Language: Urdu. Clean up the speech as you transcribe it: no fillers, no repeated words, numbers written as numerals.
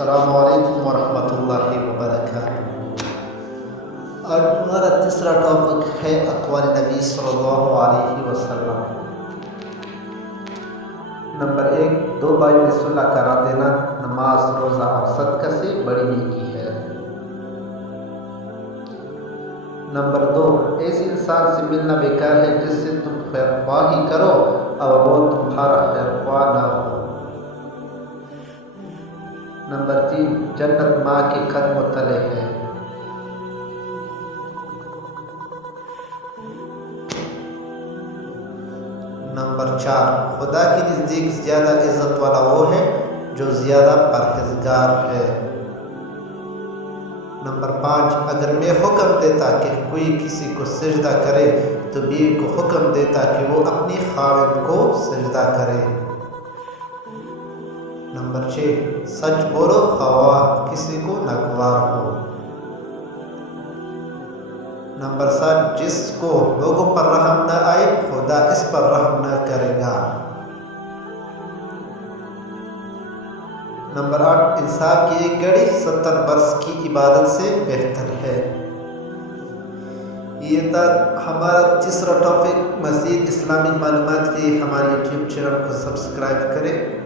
السلام علیکم ورحمۃ اللہ وبرکاتہ۔ آج ہمارا تیسرا ٹاپک ہے اقوال نبی صلی اللہ علیہ وسلم۔ نمبر 1، دو بھائیوں کی صلح کرا دینا نماز، روزہ اور صدقہ سے بڑی نیکی ہے۔ نمبر 2، ایسے انسان سے ملنا بیکار ہے جس سے تم خیر خواہی کرو اور وہ تمہارا خیر خواہ نہ ہو۔ نمبر 3، جنت ماں کے قدموں تلے ہے۔ نمبر 4، خدا کے نزدیک زیادہ عزت والا وہ ہے جو زیادہ پرہیزگار ہے۔ نمبر 5، اگر میں حکم دیتا کہ کوئی کسی کو سجدہ کرے تو بیوی کو حکم دیتا کہ وہ اپنی خاوند کو سجدہ کرے۔ نمبر 6، سچ بولو خواہ کسی کو ناگوار ہو۔ نمبر 7، جس کو لوگوں پر رحم نہ آئے خدا اس پر رحم نہ کرے گا۔ نمبر 8، انصاف کی ایک گھڑی 70 برس کی عبادت سے بہتر ہے۔ یہ تھا ہمارا تیسرا ٹاپک۔ مزید اسلامی معلومات کے لیے ہمارے یوٹیوب چینل کو سبسکرائب کریں۔